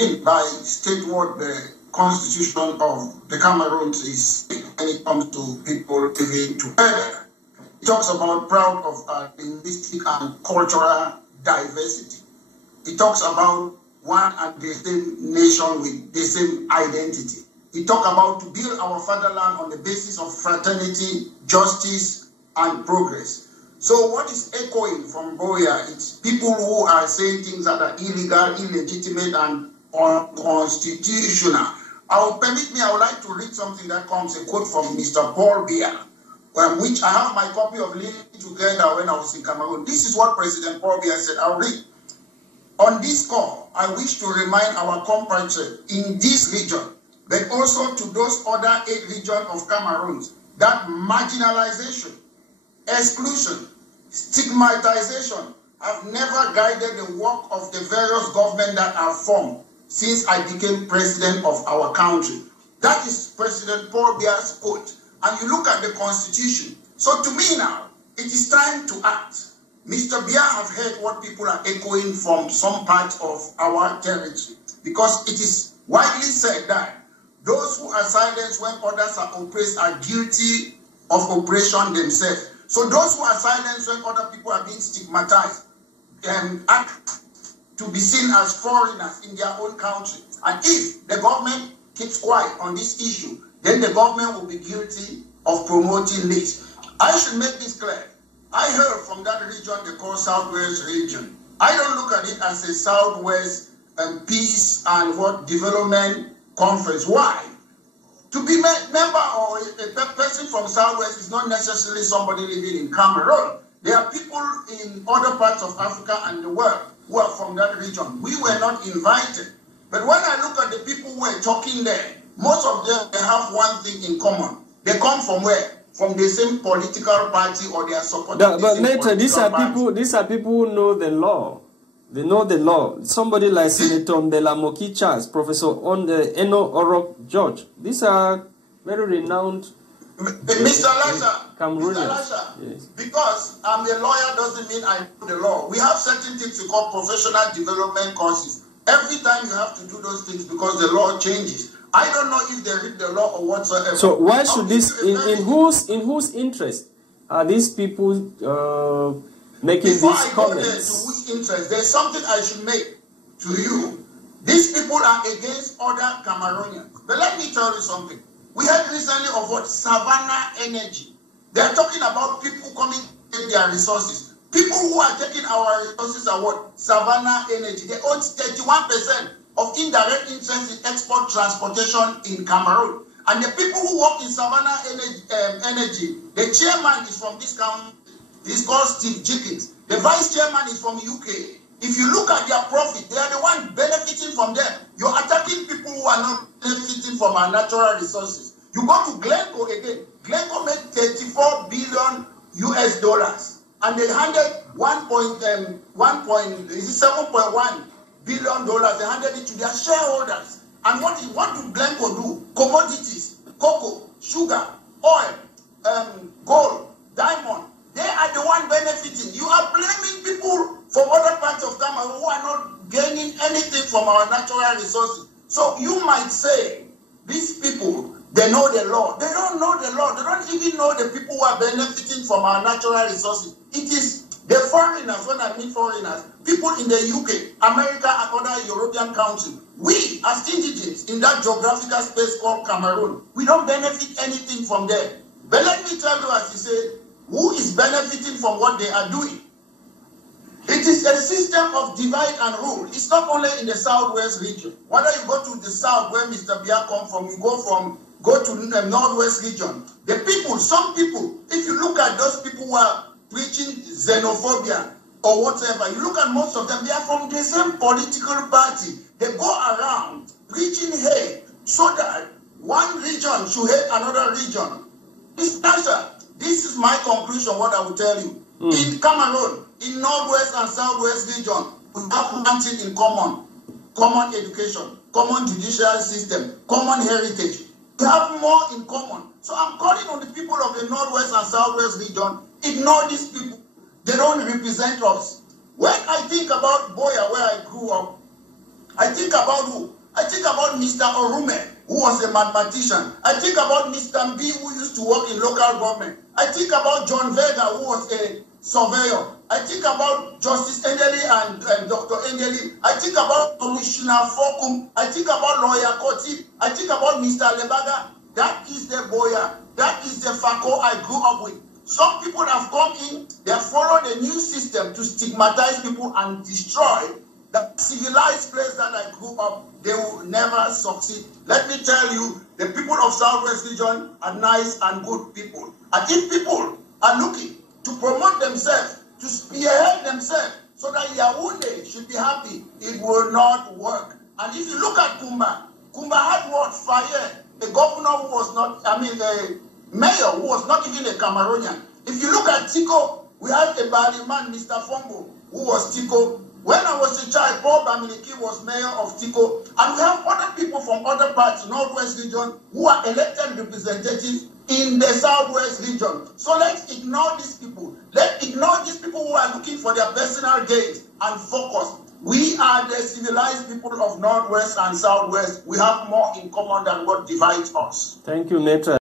by state what the constitution of the Cameroons is when it comes to people living together. It talks about proud of our linguistic and cultural diversity. It talks about one and the same nation with the same identity. It talks about to build our fatherland on the basis of fraternity, justice, and progress. So what is echoing from Biya? It's people who are saying things that are illegal, illegitimate, and unconstitutional. I would like to read something that comes, a quote from Mr. Paul Biya, which I have my copy of Living Together when I was in Cameroon. This is what President Paul Biya said. I'll read. On this call, I wish to remind our compatriots in this region, but also to those other 8 regions of Cameroon, that marginalisation, exclusion, stigmatization have never guided the work of the various governments that are formed since I became president of our country. That is President Paul Biya's quote. And you look at the constitution. So to me now, it is time to act. Mr. Biya have heard what people are echoing from some parts of our territory, because it is widely said that those who are silenced when others are oppressed are guilty of oppression themselves. So those who are silenced when other people are being stigmatized act to be seen as foreigners in their own country. And if the government keeps quiet on this issue, then the government will be guilty of promoting this. I should make this clear. I heard from that region they call Southwest region. I don't look at it as a Southwest peace and development conference. Why? To be a member or a person from Southwest is not necessarily somebody living in Cameroon. There are people in other parts of Africa and the world who are from that region. We were not invited. But when I look at the people who are talking there, most of them, they have one thing in common. They come from where? From the same political party, or they are supporting but later, these are people who know the law. They know the law. Somebody like Senator Mbelamoki Charles, Professor Eno Orok George. These are very renowned Mr. Lasha, Cameroonians. Yes. Because I'm a lawyer doesn't mean I know the law. We have certain things we call professional development courses. Every time you have to do those things because the law changes. I don't know if they read the law or whatsoever. So why should this, in whose interest are these people making these comments? Before I go there, to whose interest, there's something I should make to you. These people are against other Cameroonians. But let me tell you something. We heard recently of what? Savannah Energy. They are talking about people coming to take their resources. People who are taking our resources are what? Savannah Energy. They own 31% of indirect interest in export transportation in Cameroon. And the people who work in Savannah Energy, the chairman is from this country. He's called Steve Jenkins. The vice chairman is from UK. If you look at their profit, they are the ones benefiting from them. You're attacking people who are not benefiting from our natural resources. You go to Glencoe again. Glencoe made 34 billion US dollars. And they handed 7.1 billion dollars. They handed it to their shareholders. And what do Glencoe do? Commodities, cocoa, sugar, oil, gold, diamond. They are the one benefiting. You are blaming people from other parts of Cameroon who are not gaining anything from our natural resources. So you might say, these people, they know the law. They don't know the law. They don't even know the people who are benefiting from our natural resources. It is the foreigners, when I mean foreigners, people in the UK, America, and other European countries. We, as indigenes in that geographical space called Cameroon, we don't benefit anything from there. But let me tell you, as you say, who is benefiting from what they are doing? It is a system of divide and rule. It's not only in the Southwest region. Whether you go to the South, where Mr. Biya comes from, you go to the Northwest region. The people, some people, if you look at those people who are preaching xenophobia or whatever, you look at most of them, they are from the same political party. They go around preaching hate so that one region should hate another region. This is my conclusion, what I will tell you. In Cameroon, in Northwest and Southwest region, we have one thing in common. Common education, common judicial system, common heritage. We have more in common. So I'm calling on the people of the Northwest and Southwest region, ignore these people. They don't represent us. When I think about Biya, where I grew up, I think about who? I think about Mr. Orume, who was a mathematician. I think about Mr. B, who used to work in local government. I think about John Vega, who was a surveyor. I think about Justice Endeli and Dr. Endeli. I think about Commissioner Fokum. I think about Lawyer Koti. I think about Mr. Lebaga. That is the Boya. That is the Fako I grew up with. Some people have come in, they have followed a new system to stigmatize people and destroy the civilized place that I grew up. They will never succeed. Let me tell you, the people of Southwest region are nice and good people. And if people are looking to promote themselves, to spearhead themselves, so that Yaoundé should be happy, it will not work. And if you look at Kumba, Kumba had what? Fire, a governor who was not, a mayor who was not even a Cameroonian. If you look at Tico, we have a Bali man, Mr. Fombo, who was Tico. When I was a child, Paul Biya was mayor of Tico. And we have other people from other parts, Northwest region, who are elected representatives in the Southwest region. So let's ignore these people. Let's ignore these people who are looking for their personal gains and focus. We are the civilized people of Northwest and Southwest. We have more in common than what divides us. Thank you, Maitre.